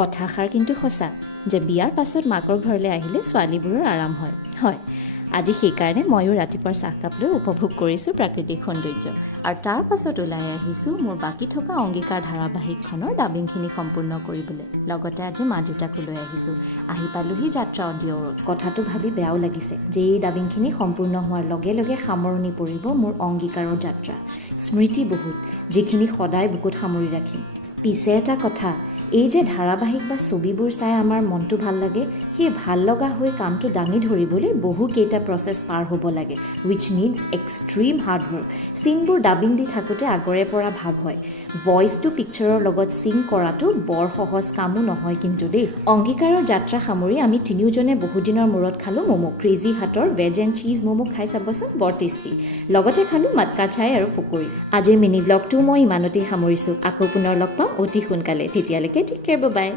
কথাষাৰ কিন্তু সঁচা যে বিয়াৰ পাছত মাকৰ ঘৰলৈ আহিলে ছোৱালীবোৰৰ আৰাম হয়। হয়, আজি সেইকাৰণে ময়ো ৰাতিপুৱাৰ চাহকাপ লৈ উপভোগ কৰিছোঁ প্ৰাকৃতিক সৌন্দৰ্য আৰু তাৰ পাছত ওলাই আহিছোঁ মোৰ বাকী থকা অংগীকাৰ ধাৰাবাহিকখনৰ ডাবিংখিনি সম্পূৰ্ণ কৰিবলৈ। লগতে আজি মা দেউতাকো লৈ আহিছোঁ। আহি পালোহি যাত্ৰা অডিঅ' ৱৰ্কছ। কথাটো ভাবি বেয়াও লাগিছে যে এই ডাবিংখিনি সম্পূৰ্ণ হোৱাৰ লগে লগে সামৰণি পৰিব মোৰ অংগীকাৰৰ যাত্ৰা। স্মৃতি বহুত, যিখিনি সদায় বুকুত সামৰি ৰাখিম। পিছে এটা কথা, এই যে ধাৰাবাহিক বা ছবিবোৰ চাই আমাৰ মনটো ভাল লাগে, সেই ভাল লগা হৈ কামটো দাঙি ধৰিবলৈ বহুকেইটা প্ৰচেছ পাৰ হ'ব লাগে, উইচ নিডছ এক্সট্ৰিম হাৰ্ডৱৰ্ক। চিনবোৰ ডাবিং দি থাকোঁতে আগৰে পৰা ভাৱ হয়, ভইচটো পিকচাৰৰ লগত চিং কৰাটো বৰ সহজ কামো নহয় কিন্তু দেই। অংগীকাৰৰ যাত্ৰা সামৰি আমি তিনিওজনে বহুদিনৰ মূৰত খালোঁ ম'ম'। ক্ৰেজি হাটৰ ভেজ এণ্ড চীজ ম'ম' খাই চাবচোন, বৰ টেষ্টি। লগতে খালোঁ মটকা চাই আৰু পকৰি। আজিৰ মিনি ব্লগটো মই ইমানতেই সামৰিছোঁ। আকৌ পুনৰ লগ পাম অতি সোনকালে। তেতিয়ালৈকে টেক কেয়াৰ, বাই বাই।